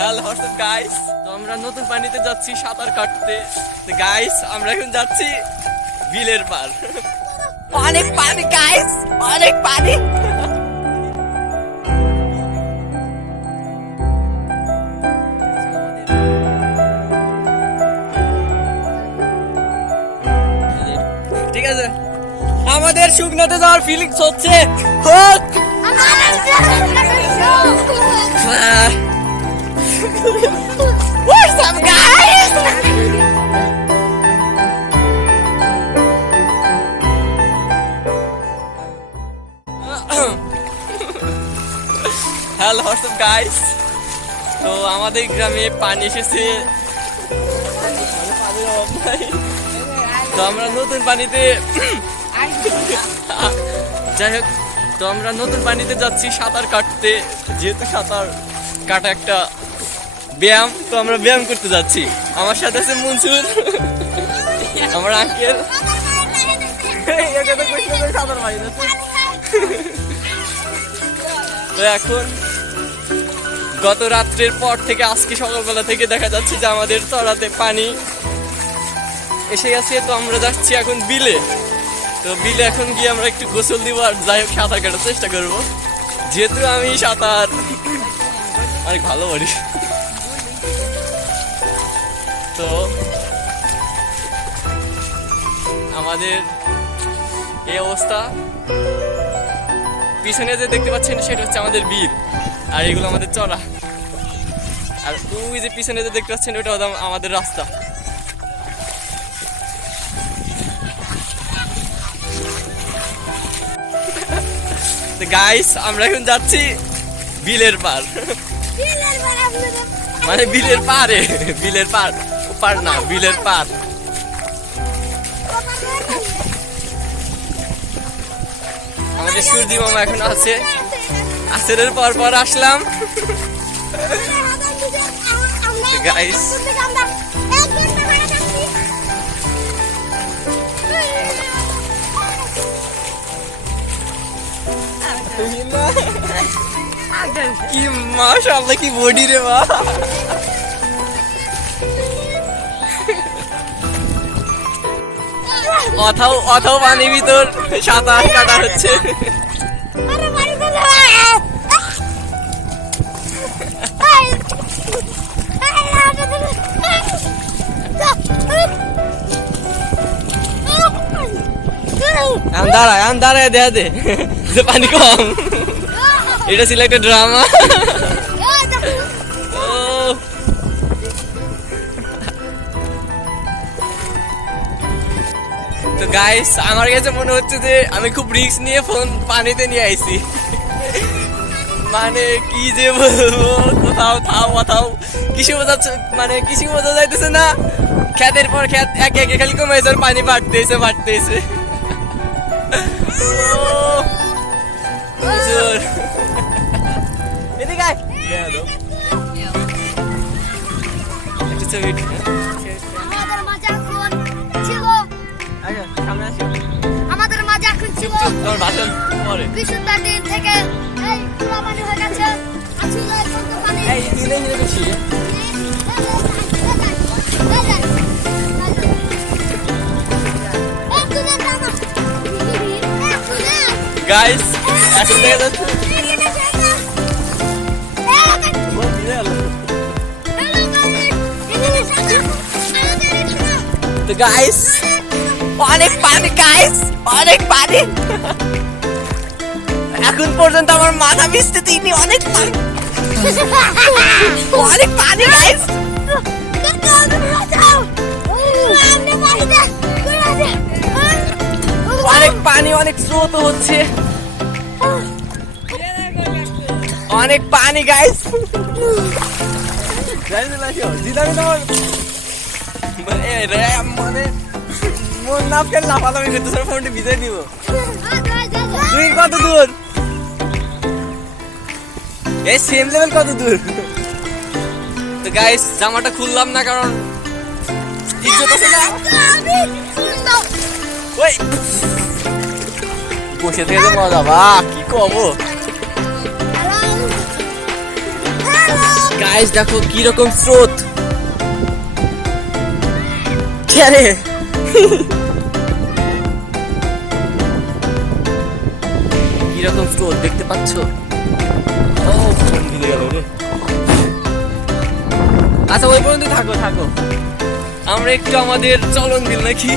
Hello WhatsApp guys, তো আমরা নতুন পানিতে যাচ্ছি সাঁতার কাটতে। তো গাইস আমরা এখন যাচ্ছি বিলের পার। অনেক পানি গাইস, অনেক পানি। ঠিক আছে, আমাদের শুকনোতে যাওয়ার ফিলিংস হচ্ছে হোক। What's up, guys? Hello, what's up, guys? তো আমাদের গ্রামে পানি এসেছে, তো আমরা নতুন পানিতে যাই হোক, তো আমরা নতুন পানিতে যাচ্ছি সাঁতার কাটতে। যেহেতু সাঁতার কাটা একটা ব্যায়াম, তো আমরা ব্যায়াম করতে যাচ্ছি। আমার সাথে আছে মনসুর, আমার আঙ্কেল। তো এখন গত রাত্রের পর থেকে আজকে সকালবেলা থেকে দেখা যাচ্ছে যে আমাদের চড়াতে পানি এসে গেছে। তো আমরা যাচ্ছি এখন বিলে। তো বিলে এখন গিয়ে আমরা একটু গোসল দিব আর যাই হোক সাঁতার কাটার চেষ্টা করবো, যেহেতু আমি সাঁতার অনেক ভালো পারি। তো আমাদের এই অবস্থা, পিছনে যে দেখতে পাচ্ছেন সেটা হচ্ছে আমাদের বিল, আর এগুলো আমাদের চড়া। আর ওই যে পিছনে যে দেখতে পাচ্ছেন ওটা আমাদের রাস্তা। তো গাইস আমরা এখন যাচ্ছি বিলের পার, মানে বিলের পারে, বিলের পার, পার না বিলের পার। আমাদের সূর্যি মামা এখন আছে, আসরের পর পর আসলাম। গাইস কি মাশাআল্লাহ, কি বডি রে মা। অথাও পানির ভিতর সাঁতার কাটা হচ্ছে। দাঁড়ায় দেখা দে যে পানি কম। এটা ছিল একটা ড্রামা। তো গাইস আমার কাছে মনে হচ্ছে যে আমি খুব রিস্ক নিয়ে ফোন পানিতে নিয়ে আইছি। মানে কি যে বলবো, কোথাও কিছু বোঝাচ্ছে, মানে কিছু বোঝা যাইতেছে না। খেতের পর খেত একে একে খালি কমেছে, পানি বাড়তেছে। আমাদের মাঝে এখন ছিল বিশুদ্ধের দিন থেকে এই পুরো পানি হয়ে গেছে। আসলে কত পানি এই দিনে হিরে বেশি। গাইস এখন দেখা যাচ্ছে তো গাইস অনেক পানি, গাইস অনেক পানি। এখন পর্যন্ত আমার মাথা ভিজতে দিইনি, অনেক পানি, অনেক পানি গাইস। অনেক পানি, অনেক স্রোত হচ্ছে, অনেক পানি গাইস। মানে মন না ফেল লাফালাফি করতে ফোনটি ভিজে দিব। তুই কত দূর? এই সেম লেভেল কত দূর? তো গাইস জামাটা খুললাম না কারণ ইজ্জত আছে না। ওই বসে থেকে তো মজা, বা কি কব। গাইস দেখো কি রকম স্রোত, কে কিরকম স্রোত দেখতে পাচ্ছ? ও ফোন ভিজে গেল রে। আচ্ছা ওই পর্যন্ত থাকো থাকো, আমরা একটু আমাদের চলন বিল নাকি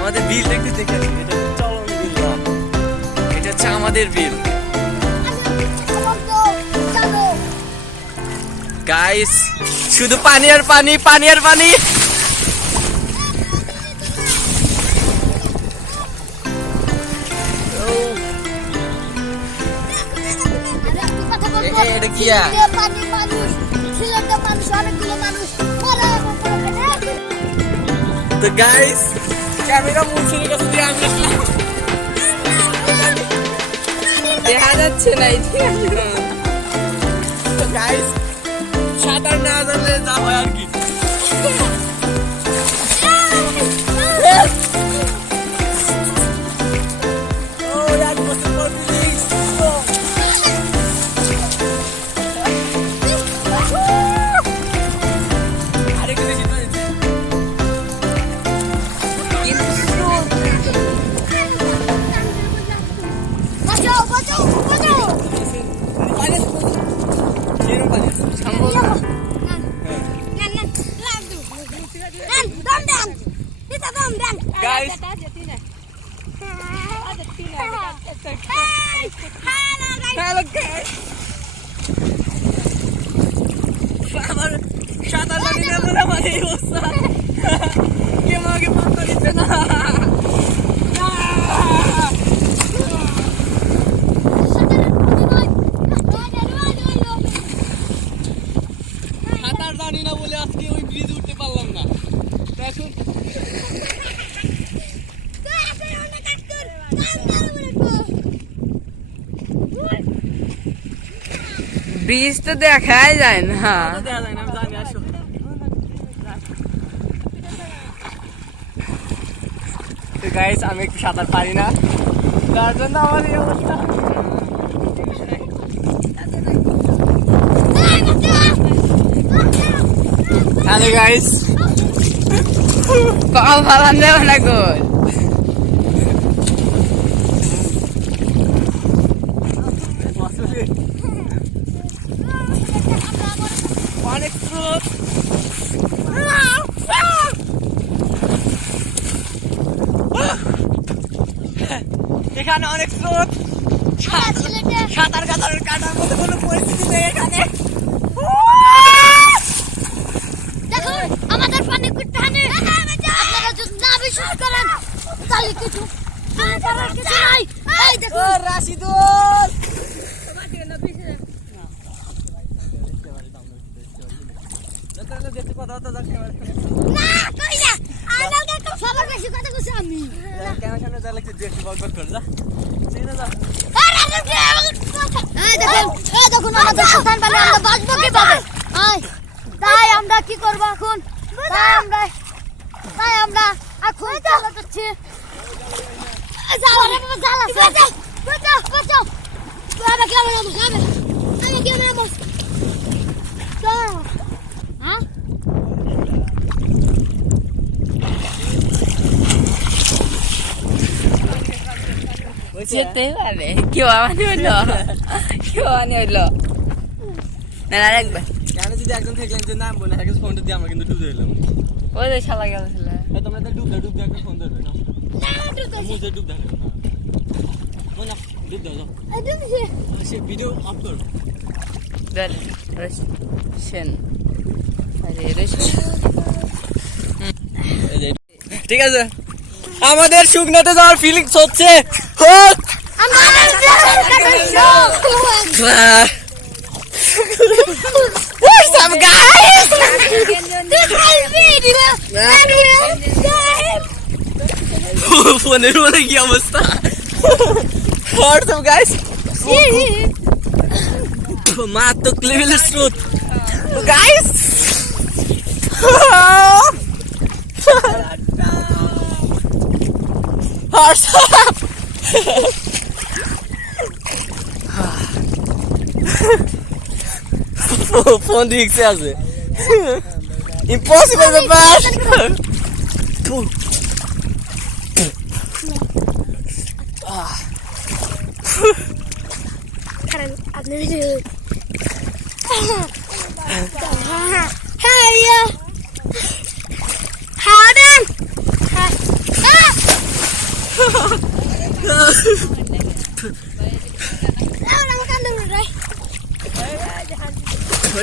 আমাদের বিল একটু দেখে আসি। এটা হচ্ছে চলন বিল না, এটা হচ্ছে আমাদের বিল। গাইস শুধু পানি আর পানি, পানি আর পানি। এটা কি? তো গাইস ক্যামেরা মুছির কাছে দিয়ে আমি দেখা যাচ্ছে না। তো গাইস সাঁতার না জানলে যা হয় আর কি। Guys, hello guys. আমার সাঁতার জানি না বলে আমার এই অবস্থা। কেউ আমাকে পাত্তা দিচ্ছে না। সাঁতার জানি না বলে আজকে ওই ব্রিজে উঠতে পারলাম না। এখন ব্রিজ তো দেখাই যায় না। দেখা যায় না, আমি জানি। আসো তো গাইস আমি একটু সাঁতার পারি না, তার জন্য আমার এই অবস্থা। হ্যালো গাইস, পাও ফালান দেব না গো। অনেক স্রোত, এখানে অনেক স্রোত। সাঁতার কাটার মতো কোনো পরিস্থিতি নেই এখানে। দেখুন আমাদের পানি কুট্টানে আপনারা যদি না বিশ্বাস করেন তাহলে কিছু নাই। এই দেখুন রাশিদুল দেখতে কথা হতো না কই না আমাদের তো সবার বেশি কথা কইছি আমি। কেন সামনে যা লাগছে দেখতে বকবক কর যা চিনে যা। এই দেখুন আমাদের প্রধান বলে আমরা বাঁচবো কিভাবে? তাই আমরা কি করবো এখন? তাই আমরা এখন চলে যাচ্ছি। যেতে পারে কেউ আনি হইলো, কেউ আনি হইলো না। একবার আমি যদি একজন থাকলাম যে নাম বলে একজন ফোনটা দিয়ে আমরা কিন্তু ডুবে এলাম। ওই যে শালা গেল ছিল। তোমরা তো ডুব একটা ফোন ধরবে না, মুজে ডুব দেখো না, না ডুব দাও সে ভিডিও অফ কর। সেন আরে রেশন ঠিক আছে, আমাদের শুকনাতে যাওয়ার ফিলিংস হচ্ছে হোক। What's up guys? ফোনের মনে কি অবস্থা? What's up guys? মারাত্মক লেভেলের স্রোত গাইস। What's up? ফোন রিক্সে আছে ইম্পসিবল ব্যাপার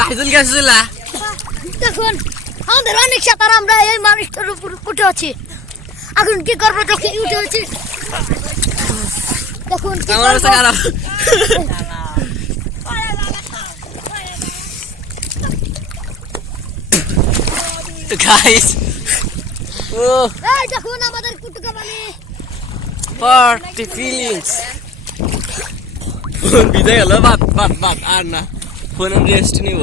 রাইজুল গেছিল দেখুন আমাদের অনেক সাঁতার আমরা এই মানুষটার উপর উঠে আছি এখন কি করবো তোকে উঠে আছি দেখুন কি আমার অবস্থা খারাপ গাইস ও এই দেখুন আমাদের কুটুকা বানি পার্টি ফিলিংস ফোন বিদায় গেল বাদ আর না ফোন রেস্ট নিব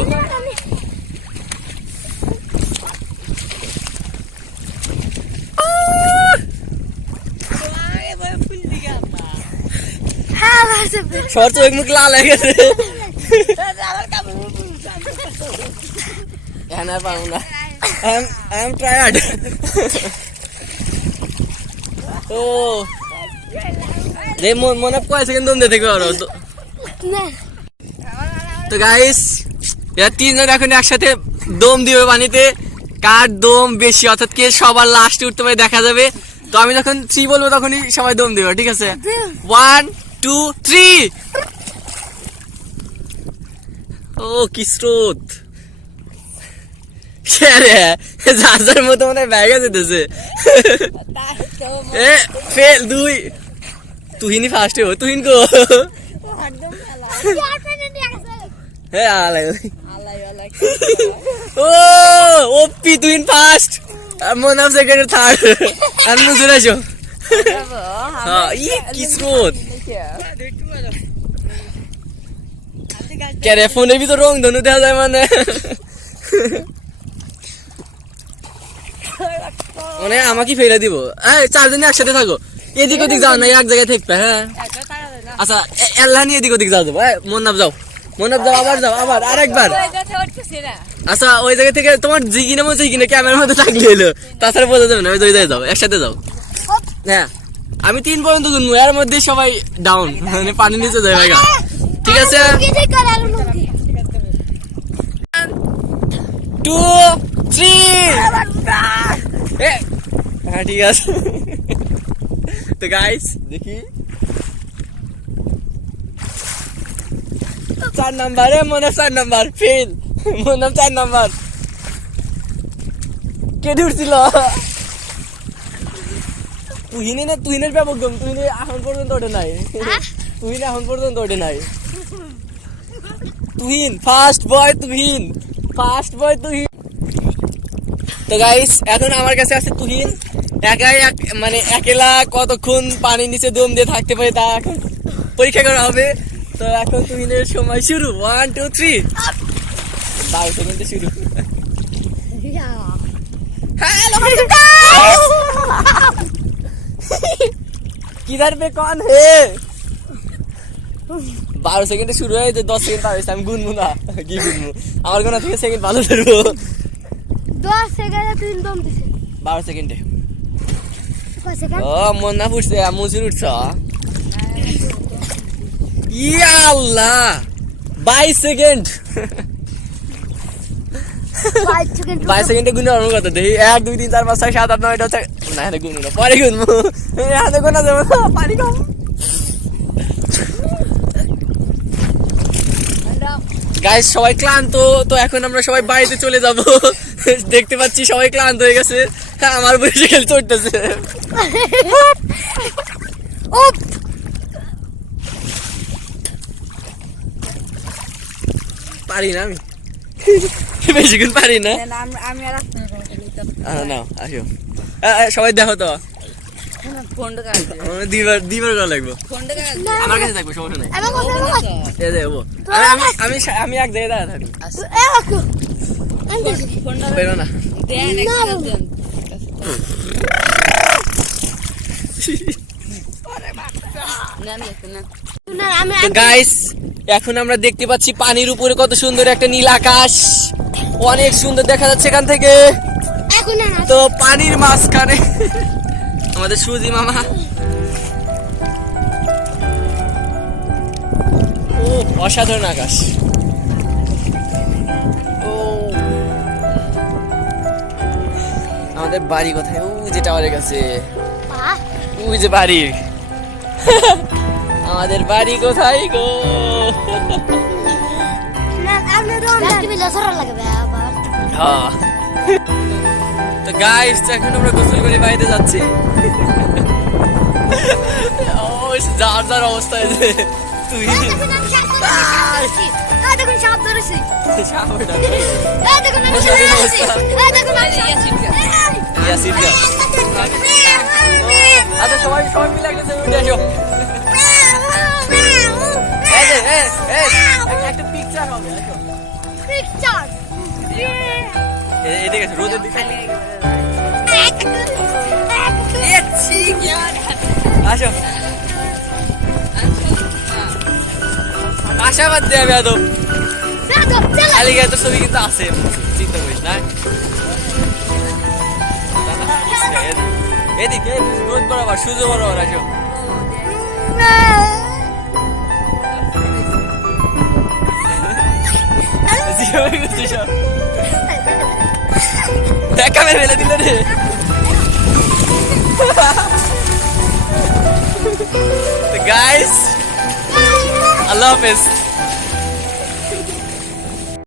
সর চোখ মুখ লাল হয়ে গেছে না পাবো না I am tired ও রে মনে কয় সেকেন্ড দম দিতে পারো তো গাইস এরা তিনজন এখন একসাথে দম দিবে পানিতে কার দম বেশি অর্থাৎ কে সবার লাস্টে উঠতে পারে দেখা যাবে তো আমি যখন 3 বলবো তখনই সবাই দম দিবে ঠিক আছে 1 2 3 ও কি স্রোত যার মতো মনে হয় ব্যাগে যেতেছে ফেল 2 তুহিনি ফার্স্ট হো তুহিন কো হ্যাঁ আলাই ও ওপি তুহিন ফার্স্ট মোনাম সেকেন্ড থার্ড আর মুজুর আসো হ্যাঁ ই কি স্রোত কে ফোনের ভিতর রং ধনু দেখা যায় মানে মানে আমাকে ফেলে দিব চারজনে একসাথে থাকো এদিক ওদিক যাও না এক জায়গায় থাকবে হ্যাঁ আচ্ছা এল্লা নিয়ে এদিক ওদিক যাও মন নাম যাও আবার আরেকবার আচ্ছা ওই জায়গা থেকে তোমার জিগিনে মনে জিগিনে ক্যামেরার মধ্যে থাকলে এলো তাছাড়া বোঝা যাবে না ওই জায়গায় যাও একসাথে যাও হ্যাঁ আমি 3 পর্যন্ত গুনবো এর মধ্যে সবাই ডাউন মানে পানি নিচে যায় ভাইগা ঠিক আছে 2 3 হ্যাঁ ঠিক আছে তো গাইস দেখি 4 নাম্বারে মনে 4 নাম্বার ফেল মনে 4 নাম্বার কে উঠছিল তুহিনের ব্যাপক গম তুহিনে এখন পর্যন্ত ওঠে নাই তুহিন ফার্স্ট বয় তুহিন তো গাইস এখন আমার কাছে আছে তুহিন একাই মানে একলা কতক্ষণ পানির নিচে দম দিয়ে থাকতে পারে তা এখন পরীক্ষা করা হবে তো এখন তুহিনের সময় শুরু 1 2 3 12 সেকেন্ডে শুরু हेलो किधर पे कौन है 12 সেকেন্ডে শুরু হয় 10 সেকেন্ড পাবে আমি গুনবো না কি গুনবো আমার কোন থেকে সেকেন্ড ভালো ধরবো 10 সেকেন্ডে তুই দম দিছিস 12 সেকেন্ডে কয় সেকেন্ড ও মন না ফুটছে মুজির উঠছ ইয়া আল্লাহ 22 সেকেন্ড 22 সেকেন্ডে গুনে আমার কথা দেখি 1 2 3 4 5 6 7 8 9 10 না গুনবো না পরে গুনবো এখানে গোনা যাবে না পানি কম গাইস সবাই ক্লান্ত তো এখন আমরা সবাই বাড়িতে চলে যাব দেখতে পাচ্ছি সবাই ক্লান্ত হয়ে গেছে আমার বসে খেল চড়তেছে পারি না আমি বেশিক্ষণ পারি না আমি না আসো সবাই দেখো তো ফোনটা দিবার করা লাগবে আমার কাছে থাকবে সমস্যা নাই আমি এক জায়গায় দাঁড়া থাকি বেরো না গাইস এখন আমরা দেখতে পাচ্ছি পানির উপরে কত সুন্দর একটা নীল আকাশ, অনেক সুন্দর দেখা যাচ্ছে এখান থেকে। এখন না তো পানির মাঝখানে আমাদের সুজি মামা, ও অসাধারণ আকাশ। ও আমাদের বাড়ি কোথায়? ওই যে টাওয়ারের কাছে, বাহ ওই যে বাড়ি। আমাদের বাড়ি কোথায় গো? না আপনি তো আমরা বিলে সরা লাগবে আবার। হ্যাঁ। তো গাইস এখন আমরা গোসল করে বাড়িতে যাচ্ছি। ও যার যার অবস্থা হয়েছে। তুই দেখুন সাপ ধরেছি। সাপটা দেখুন আমি ধরেছি। দেখুন আমি ইয়াসিন গা। আচ্ছা সবাই সবাই মিলে একটা ছবি উঠে আসো। এই যে একটা পিকচার হবে, আসো। পিকচার এদিকে আসো, রোদের দিকে আসো। আশাবাদ দেয়া বেয়াদব, খালি গায়ে তো ছবি কিন্তু আছে, চিন্তা করিস না। এদিকে রোদ বরাবর, সূর্য বরাবর আসো। ক্যামেরা ফেলে দিল রে। গাইস আল্লাহ হাফেজ।